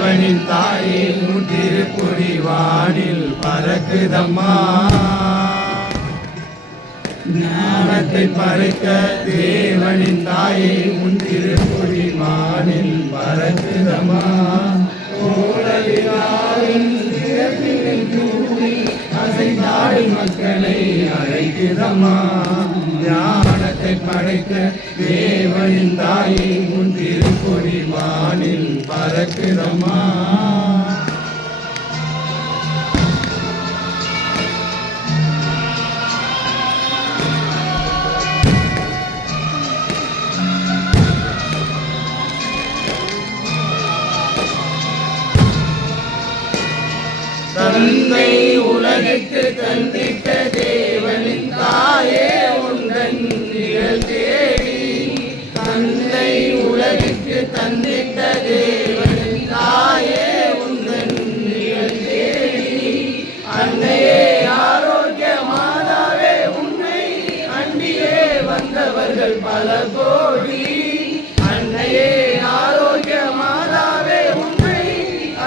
தேவனின் தாயே உன் திருப்பொடி வானில் பறக்குதம்மா. ஞானத்தை படைக்க தேவனின் தாயே உன் திருப்பொடி வானில் பறக்குதம்மா. அசைந்தாடும் மக்களை அழைக்குதம்மா. ஞானத்தை படைக்க தேவனின் தாயே உன் திருப்பொடி வானில் பறக்குதம்மா. தந்தை உலகிற்கு தந்திட்ட தேவனின் தாயே உந்தன் நிழல் தேடி. தந்தை உலகிற்கு தந்திட்ட தேவனின் தாயே உந்தன் நிழல் தேடி. அன்னையே ஆரோக்கிய மாதாவே உன்னை அண்டியே வந்தவர்கள் பல கோடி. அன்னையே ஆரோக்கிய மாதாவே உன்னை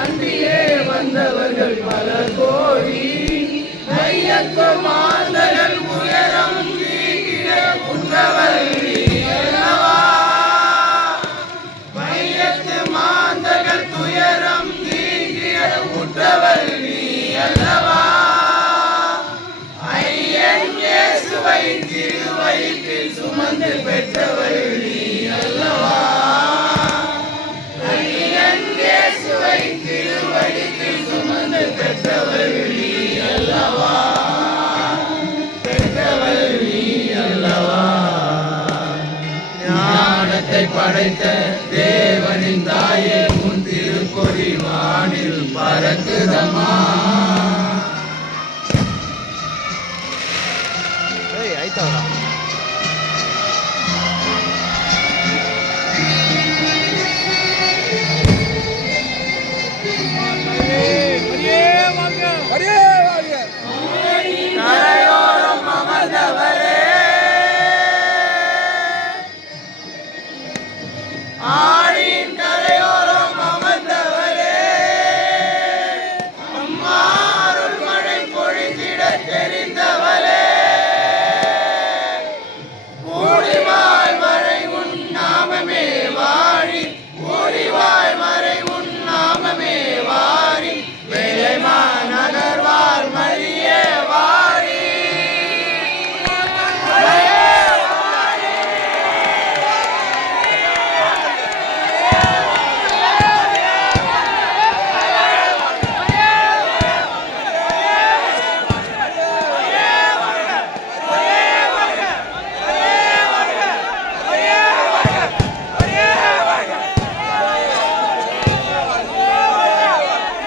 அண்டியே வந்தவர்கள் பல கோடி. மையத்து மாந்தர்கள் உயரம் நீக்கிட உற்றவள் நீ அல்லவா. மையத்து மாந்தர்கள் துயரம் நீக்கிட உற்றவள் நீ அல்லவா. ஐயன் இயேசுவை திருவயிற்றில் சுமந்து பெற்றவள் நீ அல்லவா. ஐயன் இயேசுவை திருவயிற்றில் சுமந்து பெற்றவள் நீ அல்லவா. பெற்றவள் நீ அல்லவா. ஞானத்தை படைத்த தேவனின் தாயே உன் திருப்பொடி வானில் பறக்குதம்மா.